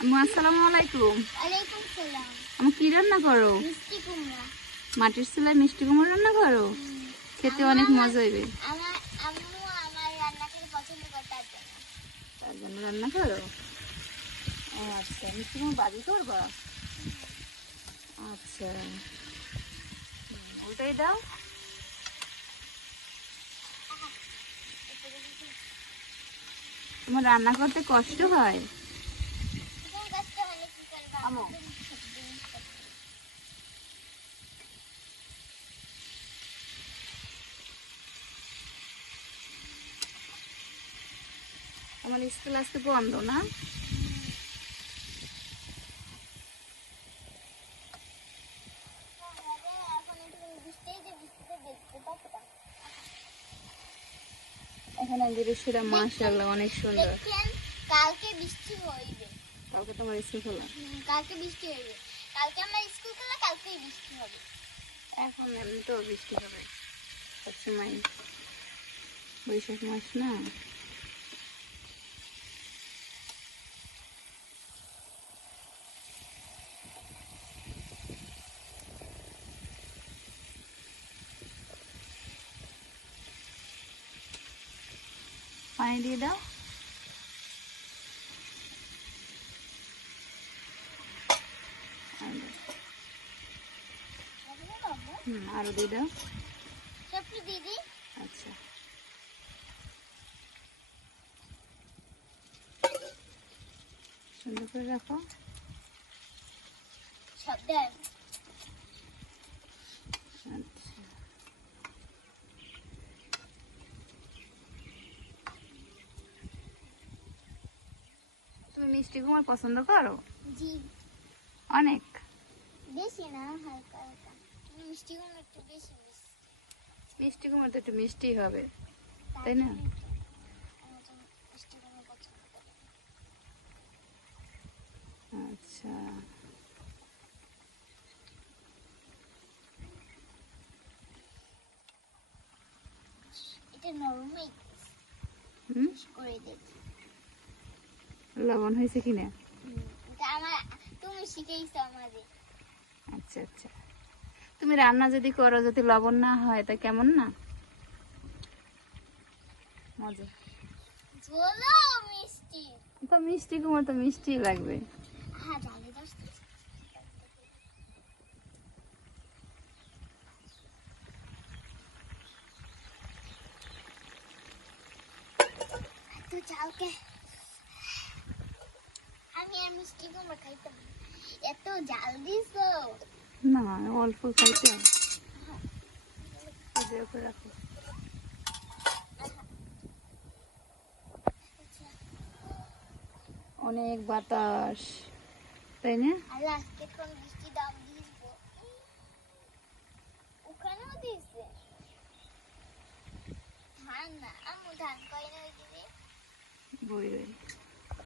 আম্মু আসসালামু আলাইকুম। ওয়ালাইকুম সালাম। আমি কি রান্না করো? মিষ্টি কুমড়া। মাটির চুলায় মিষ্টি কুমড়া রান্না করো? খেতে অনেক মজা হইবে। আমার আম্মু আমার রান্না করে পছন্দ করে তার জন্য রান্না করো। ও আচ্ছা, মিষ্টি কুমড়া ভাজি করবা? আচ্ছা, ওটাই দাও। তোমার রান্না করতে কষ্ট হয়? আম্মু আমার স্কুল আজকে বন্ধ না? এখানে দৃশ্যটা মাশাআল্লাহ অনেক সুন্দর। কালকে বৃষ্টি হইবে। কালকে তোমার স্কুল খোলা? কালকে বৃষ্টি হইবে। কালকে আমরা স্কুল খোলা, কালকেই বৃষ্টি হবে। এখন এমনিতেও বৃষ্টি হবে সবসময়, বৈশাখ মাস না। পানি দিয়ে দাও। আরো দিয়ে দাও। সবটু দিদি। আচ্ছা, সুন্দর করে রাখো। সব দেন। আচ্ছা, তুমি মিষ্টি কুমড়া পছন্দ করো? জি। অনেক? বেশি না, হালকা হালকা। মিষ্টি কুমড়া একটু বেশি মিষ্টি। মিষ্টি কুমড়া তো একটু মিষ্টি হবে, তাই না? মিষ্টি কুমড়া পছন্দ করি। আচ্ছা, এটা নরমাই করে দেখি লবণ হয়েছে কিনা। এটা আমার, তুমি শিখাইছো আমাদের। আচ্ছা আচ্ছা, তুমি রান্না যদি করো, যদি লবণ না হয় তা কেমন না মজা? ঝোলও মিষ্টি। তো মিষ্টি কুমড়া তো মিষ্টি লাগবে। হ্যাঁ, জানি দোস্ত। তো চালকে আমি আর মিষ্টি কুমড়া খাইতাম। এত জাল দিছো। না, অল্প খাইতে হবে। রাখো। অনেক বাতাস, তাই না? আল্লাহ, আজকে কোন বৃষ্টি দাম দিয়েছিল। ওখানেও দিয়েছে ধান। না আম্মু ধান কয় না ওই দিদি। বই রই